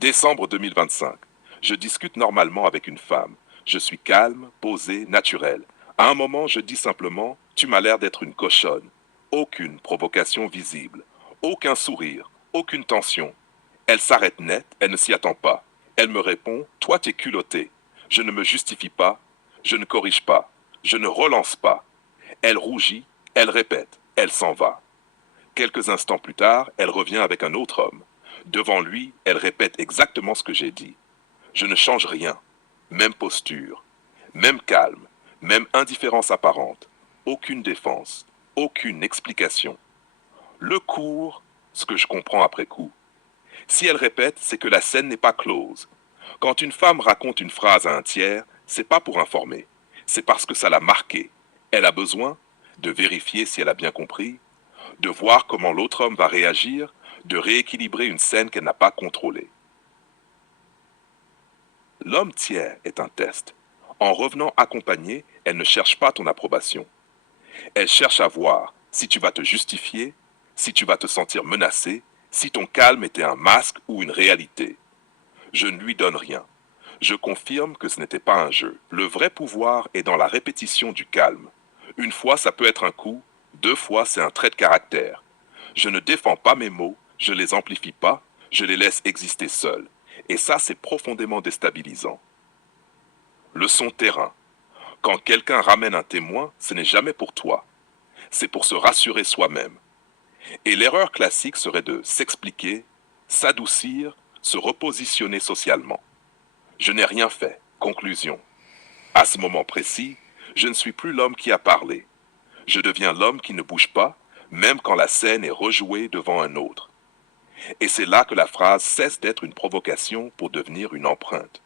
Décembre 2025. Je discute normalement avec une femme. Je suis calme, posé, naturel. À un moment, je dis simplement « Tu m'as l'air d'être une cochonne ». Aucune provocation visible. Aucun sourire. Aucune tension. Elle s'arrête net, elle ne s'y attend pas. Elle me répond « Toi, t'es culotté ». Je ne me justifie pas. Je ne corrige pas. Je ne relance pas. Elle rougit, elle répète, elle s'en va. Quelques instants plus tard, elle revient avec un autre homme. Devant lui, elle répète exactement ce que j'ai dit. Je ne change rien. Même posture, même calme, même indifférence apparente. Aucune défense, aucune explication. Le cours, ce que je comprends après coup. Si elle répète, c'est que la scène n'est pas close. Quand une femme raconte une phrase à un tiers, c'est pas pour informer. C'est parce que ça l'a marquée. Elle a besoin de vérifier si elle a bien compris, de voir comment l'autre homme va réagir, de rééquilibrer une scène qu'elle n'a pas contrôlée. L'homme tiers est un test. En revenant accompagné, elle ne cherche pas ton approbation. Elle cherche à voir si tu vas te justifier, si tu vas te sentir menacé, si ton calme était un masque ou une réalité. Je ne lui donne rien. Je confirme que ce n'était pas un jeu. Le vrai pouvoir est dans la répétition du calme. Une fois, ça peut être un coup, deux fois, c'est un trait de caractère. Je ne défends pas mes mots, je les amplifie pas, je les laisse exister seuls. Et ça, c'est profondément déstabilisant. Leçon terrain. Quand quelqu'un ramène un témoin, ce n'est jamais pour toi. C'est pour se rassurer soi-même. Et l'erreur classique serait de s'expliquer, s'adoucir, se repositionner socialement. Je n'ai rien fait. Conclusion. À ce moment précis, je ne suis plus l'homme qui a parlé. Je deviens l'homme qui ne bouge pas, même quand la scène est rejouée devant un autre. Et c'est là que la phrase cesse d'être une provocation pour devenir une empreinte.